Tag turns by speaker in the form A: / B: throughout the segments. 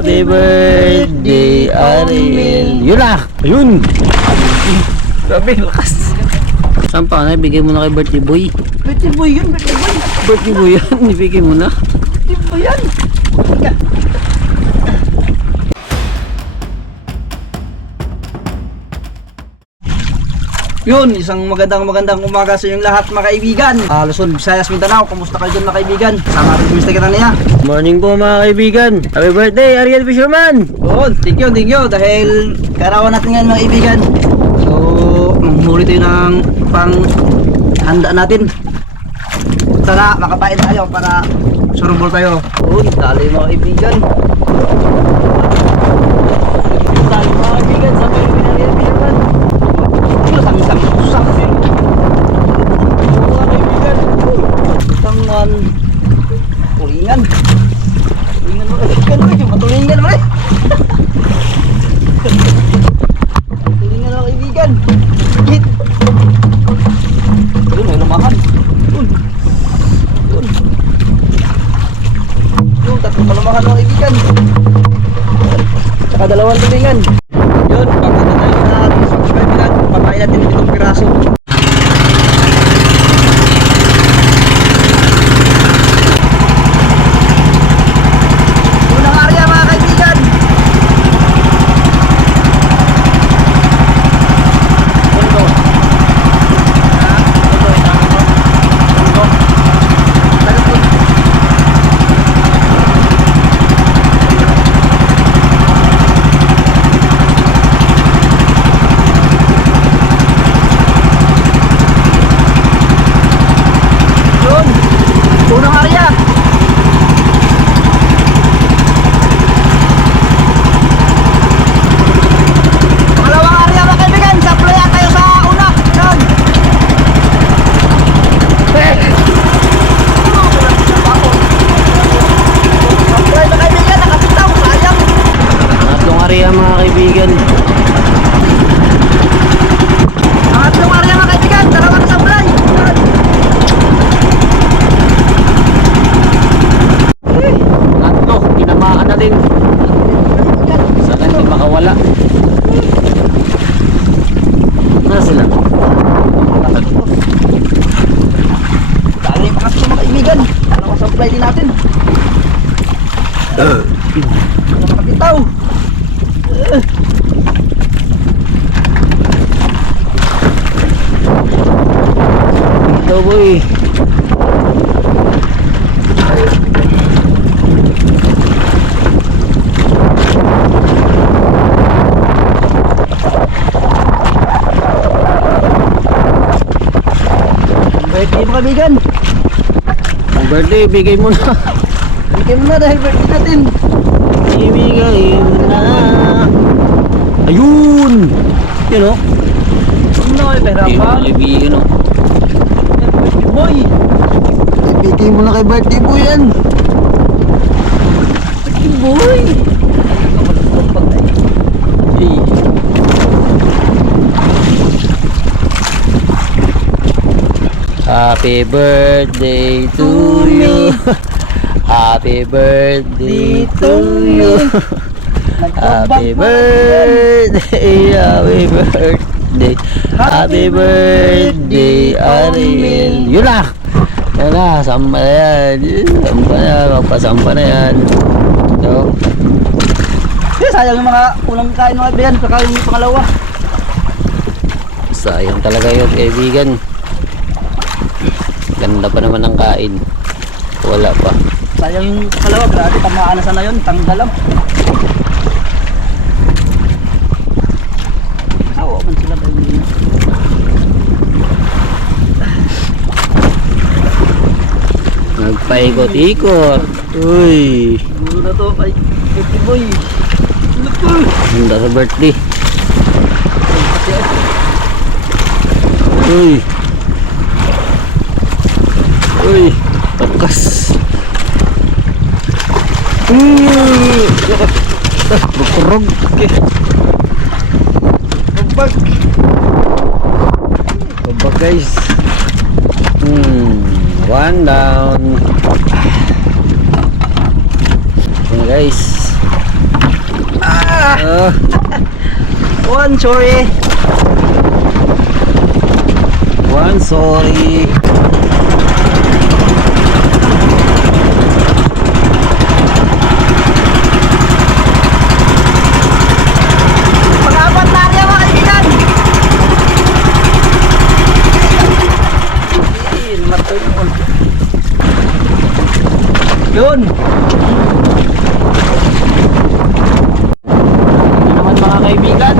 A: Happy birthday, Ariel. Yun na. Ayun. Grabe, lakas. Saan pa? Naibigay mo na kay birthday boy.
B: Birthday boy yun, birthday boy.
A: Birthday boy yan. Ibigay mo na.
B: Birthday boy yan. Yun, isang magandang magandang umaga sa inyong lahat mga kaibigan. Ah, Luzon, Visayas, Mindanao, kamusta kayo dyan mga kaibigan? Sama rin Mr. Kitania.
A: Morning po mga kaibigan. Happy birthday, Ariel Fisherman.
B: Yun, thank you, thank you. Dahil karawan natin ngayon mga kaibigan. So, manghuli tayo ng pang handa natin. Tara, makapain tayo para surumbol tayo. Yun, dali mga kaibigan. Dali mga kaibigan sa may Ariel Fisherman. Ito, sang-sang, sang Mga kaibigan. Uy, Tangan. Tulingan. Tulingan mo kaibigan. Uy, matulingan mo eh. Tulingan mo kaibigan. Hit. Yun, may lumahan. Yun. Yun. Yun, tatlo malumahan mga kaibigan. Tsaka dalawang tulingan. Yun, pagkata tayo sa ating subscribe Papain natin itong piraso. Unang area mga kaibigan. Undo. Ha? Undo, ito, undo. Undo. Tagal po. Yun. Unang area. Pangalawang area mga kaibigan, supply tayo sa una. Yan. Supply mga kaibigan, nakapitaw, sayang.
A: Tatlong area mga kaibigan.
B: Pangatlong area mga kaibigan, dalawang supply. Yan.
A: Tatlo, tinamaan na din. Sana hindi makawala. Nasa sila?
B: Dali mga kaibigan. Dalawang supply din natin. Ano makapitaw?
A: Ito boy.
B: Birthday mga kaibigan.
A: Ang birthday, bigay mo na.
B: Bigyan mo na dahil birthday natin.
A: Ibigay mo na. Ayun! Yun o.
B: Ano na kayo pera
A: Hindi mo
B: pa?
A: kaibigan o.
B: Birthday boy.
A: Ibigay mo na kay birthday boy yan.
B: Birthday boy.
A: Happy birthday to you. Happy birthday to you. Happy birthday, happy birthday, happy birthday, Ariel. Yun na! Yan na, sampa na yan. Sampa na yan, magpasampa na yan.
B: Eh, sayang yung mga unang kain mga kaibigan. Saka yung pangalawa.
A: Sayang talaga yun, kaibigan. Ganda pa naman ng kain. Wala pa.
B: Sayang yung pangalawa. Grabe, tamaan na sana yun. Tanggal lang. Awa man sila ba yun?
A: Nagpaikot-ikot. Uy,
B: Siguro na to kay Birthday boy. Ano
A: handa sa birthday. Uy. Uy, takas. Uy, ah, bukurog. Okay.
B: Babag.
A: Baba guys. Hmm, one down. Yan guys. Ah,
B: One, sorry.
A: one, sorry.
B: Pag-apat na niya mga kaibigan. Yun, matoy mo. Yun.
A: Ano naman mga kaibigan?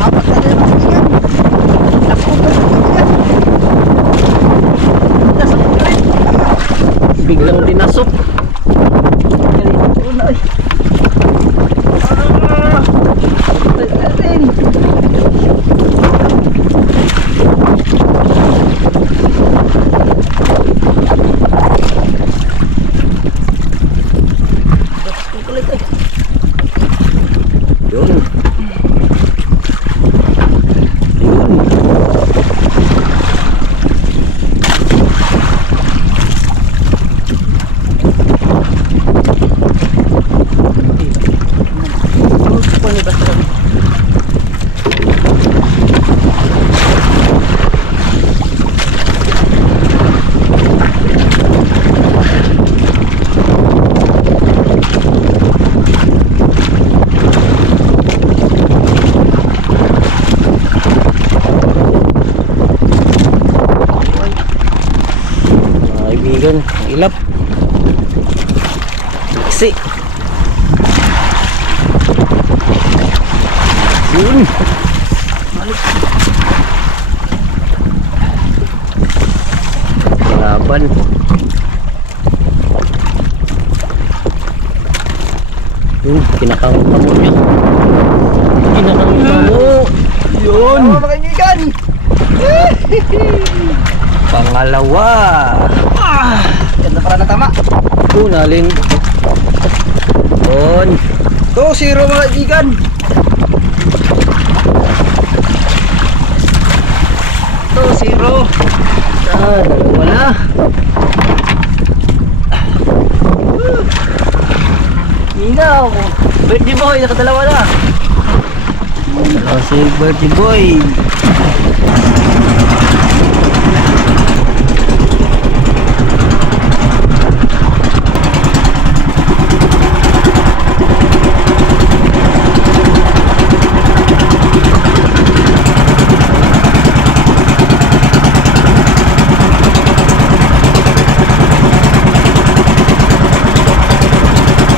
B: Apat na niya mga kaibigan. Naku, mga kaibigan. Nasa rin.
A: Biglang dinasok.
B: Una, ay. Ah! Ay, natin. Ang kulit, ay.
A: Yun. Yun. Mga kaibigan, ang ilap. Iksi. Yun. Laban. Yun, kinakangkamo niya. Kinakangkamo. Yun.
B: Ano mga kaibigan?
A: Pangalawa.
B: Ah! Ganda para na tama.
A: Kunalin. Yun.
B: 2-0 mga kaibigan. Two zero.
A: Ah, dalawa na.
B: Minaw. Birthday boy, nakadalawa na.
A: Oh, si birthday boy.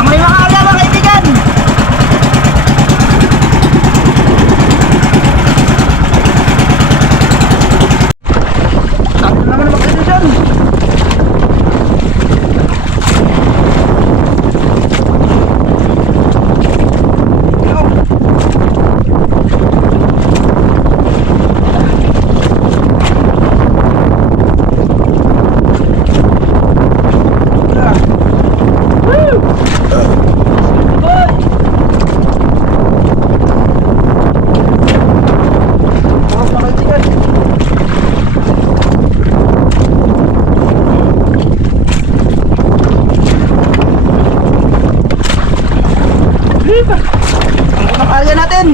B: Ang may mga ala mga kaibigan. Tatlo naman ang magkaibigan. Tapos mga kaibigan. Ang unang area natin.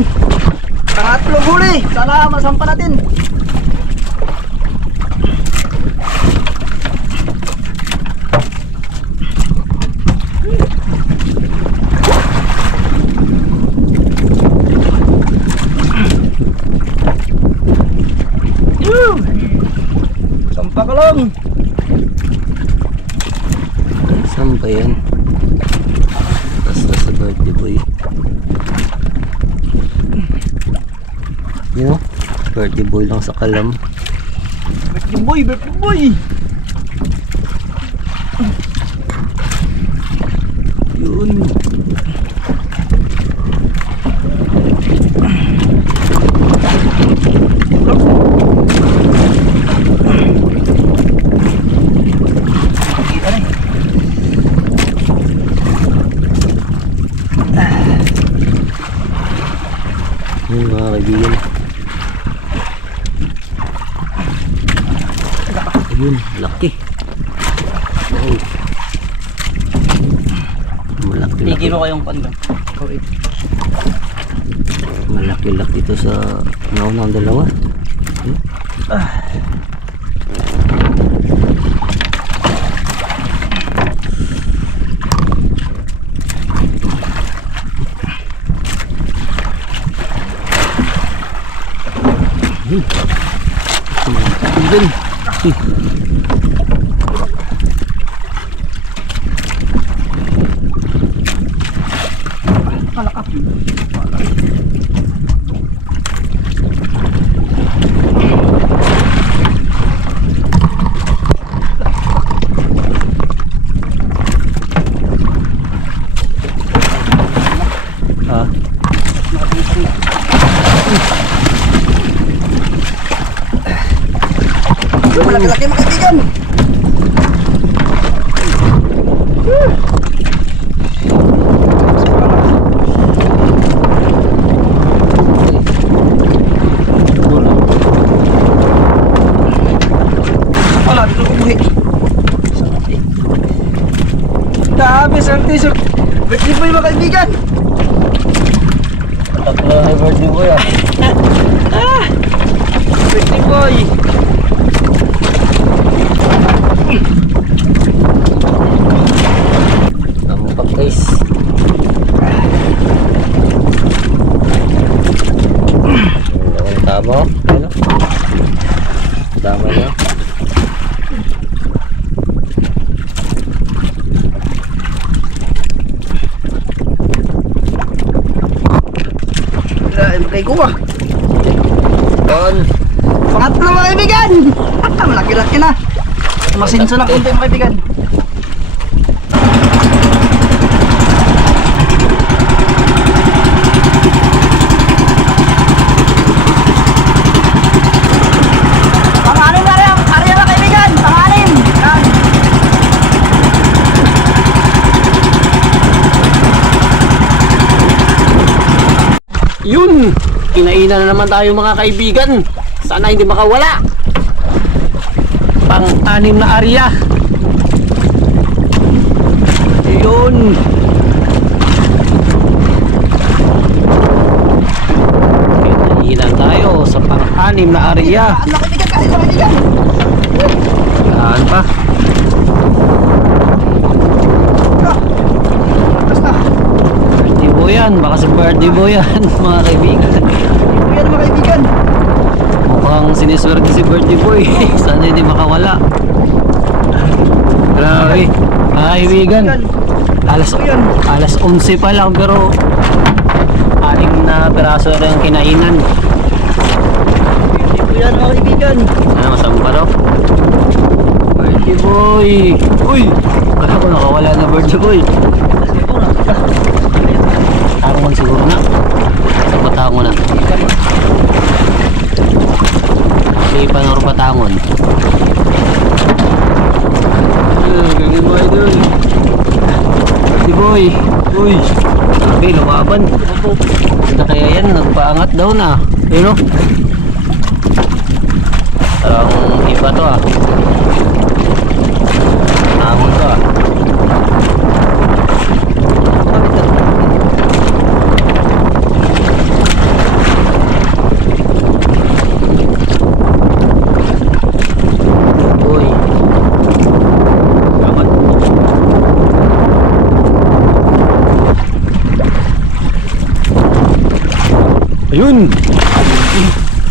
B: Pangatlong huli. Masampa natin. Yun. Sampa ka lang.
A: Saan ba yan? Basta sa birthday boy. You know? Lang sa kalam.
B: Birthday boy, birthday boy.
A: Yun.
B: Kita na eh.
A: Yun mga kaibigan. Ayun, laki. Oh.
B: Pando.
A: Malaki-laki ito sa naunang dalawa. Din. Ah,
B: Malaki-laki mga kaibigan.
A: wala.
B: Dito ko buhi. Dami, sir t-shirt. Birthday boy mga kaibigan.
A: Tatlo na birthday boy ah.
B: Birthday boy.
A: Tampak guys. Ang tama. Ano? Tama na.
B: Dahil kay kuha.
A: Doon.
B: Pangatlo mga kaibigan. Malaki-laki na. Masinso na konti mga kaibigan.
A: Yun! Kinainan na naman tayo mga kaibigan. Sana hindi makawala. Pang-anim na area. Yun! Kinainan tayo sa pang-anim na area. Saan pa? Birthday boy yan. Baka sa birthday boy yan mga kaibigan.
B: Yan mga kaibigan.
A: Mukhang siniswerte si birthday boy. Sana hindi makawala. Grabe. Mga kaibigan. Alas,
B: Yan.
A: alas 11 pa lang pero anim na peraso rin ang kinainan.
B: Ito yan mga kaibigan.
A: Ano, masama pa daw? Birthday boy! Uy! Kala ko nakawala na birthday boy. Tarungan siguro na. Sa patangon na. Hindi pa naro patangon. Ah, ganyan mo idol. Birthday boy! Uy! Sabi, lumaban. Ganda kaya yan, nagpaangat daw na. Yun o. Parang iba to ah. Tangon to ah. Uy. Kamat. Ayun!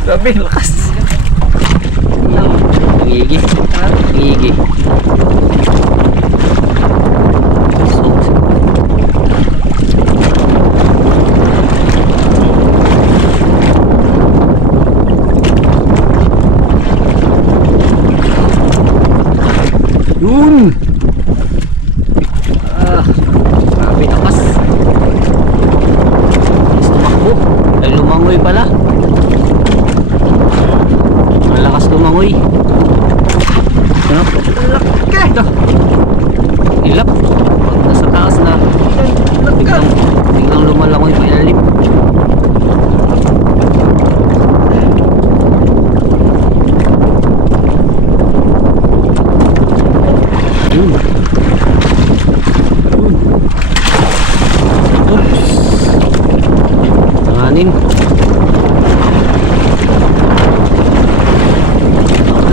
A: Grabe, lakas. Gigi. Gigi. So, Yun! Ah, grabe lakas. Bilis tumakbo. Ay lumangoy pala. Malakas lumangoy. Ano?
B: Laki.
A: Ito. Hilap. Pag nasa taas na, biglang, biglang lumalangoy pa ilalim. Yun. Yun. Oops. Tanganin.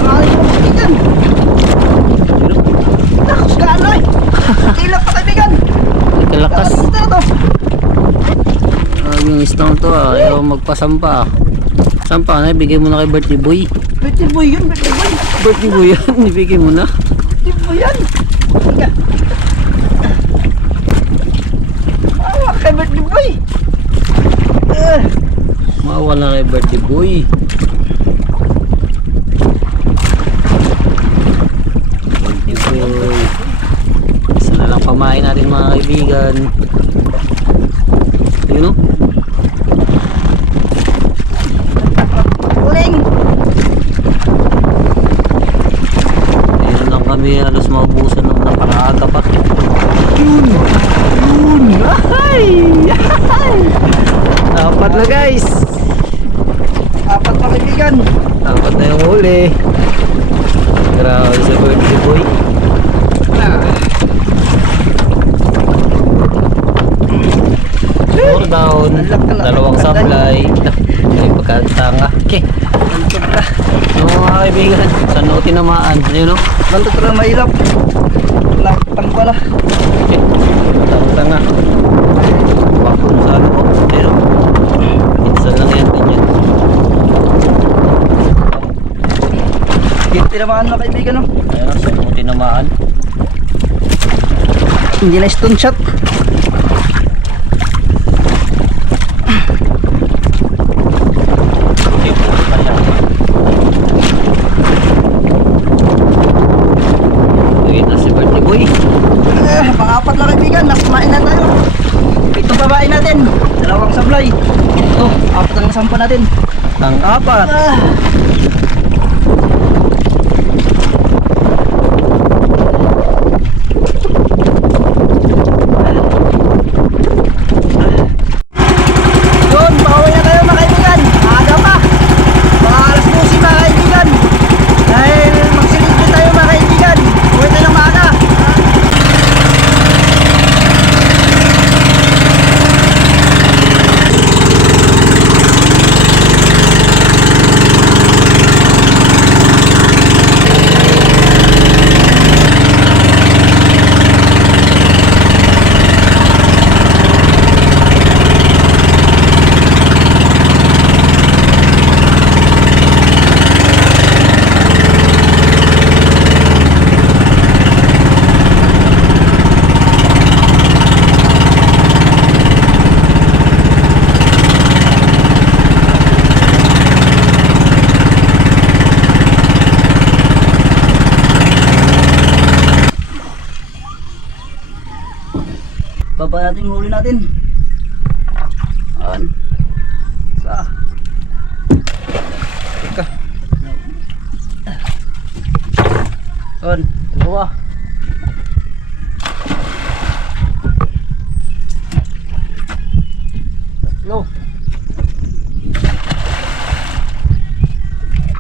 B: Marami po kaibigan. Nakos ka ano eh. Ilap pa kaibigan.
A: Kalakas.
B: Nakos na to.
A: Ah, yung isang to ah. Ayaw magpasampa ah. Sampa na, ibigay mo na kay birthday boy.
B: Betty boy yun, Betty boy.
A: Birthday boy yan, ibigay mo na.
B: Betty boy yan. Teka. Awa kay Betty boy. Eh,
A: Mawala kay birthday boy. Birthday boy. Isa na lang pamain natin mga kaibigan. Yun o.
B: Uling.
A: Ayun lang kami halos maubusan ng napakaaga pa.
B: Yun. Yun. Ay. Ay.
A: Apat na guys.
B: Apat na kaibigan.
A: Apat na yung huli. Grabe sa birthday boy. Four down. Dalawang sablay. May pagkatanga. Okay. Yung mga kaibigan, sa no tinamaan. Ayun o.
B: Bantog ka lang mahilap. Laktang pala.
A: Okay. Tanga. Bakun sa ano po. Ayun o. Isa lang yan ganyan.
B: Hindi naman na kaibigan no.
A: Ayun o, sa no tinamaan.
B: Hindi na stone shot.
A: Okay, kaya. Ayun na si birthday boy.
B: Eh, pang-apat na kaibigan. Nakamain na tayo. Itong babae natin. Dalawang sablay. Oh, apat ang sampa natin.
A: Ang apat.
B: Ah. Yun, pauwi na tayo mga kaibigan. Maaga pa. Mga alas 12 mga kaibigan. Dahil magsilipin tayo mga kaibigan. Uwi tayo ng maaga. Baba natin yung huli natin. An. Sa. Teka. An. Dalawa. Tatlo.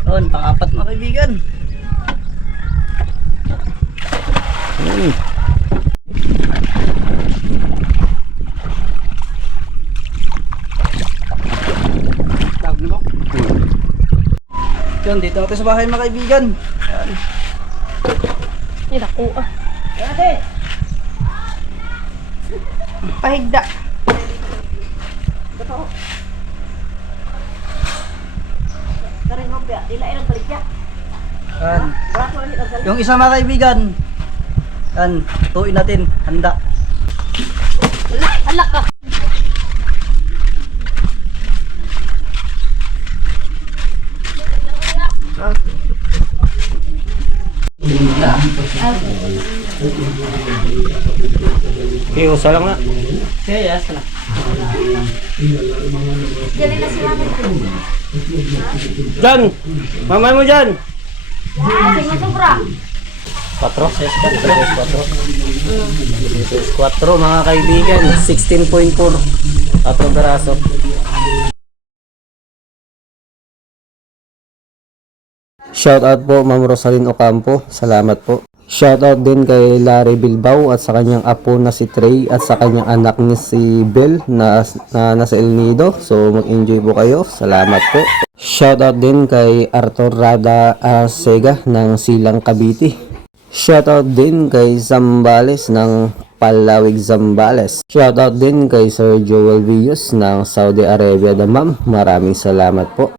B: An, pang-apat na kaibigan.
A: Hmm.
B: Tawag mo. Yun, dito natin sa bahay mga kaibigan. Yan.
C: Ay, naku ah.
B: Ate!
C: Pahigda.
B: Yan. Yung isa mga kaibigan. Yan, tuin natin. Handa.
C: Alak ka.
A: Okay, usa lang na.
B: Okay, yes. Na.
C: Dali na si mama.
A: Jan! Mamay mo dyan!
C: Ah, sige, sobra.
A: 4, 6, 4, 4. 4 mga kaibigan, 16.4. 4 baraso. Shout out po Ma'am Rosalyn Ocampo. Salamat po. Shoutout din kay Larry Bilbao at sa kanyang apo na si Trey at sa kanyang anak ni si Bel na, na nasa El Nido. So mag-enjoy po kayo. Salamat po. Shoutout din kay Arthur Rada Arcega ng Silang Cavite. Shoutout din kay Zambales ng Palawig Zambales. Shoutout din kay Sir Joel Villos ng Saudi Arabia Damam. Maraming salamat po.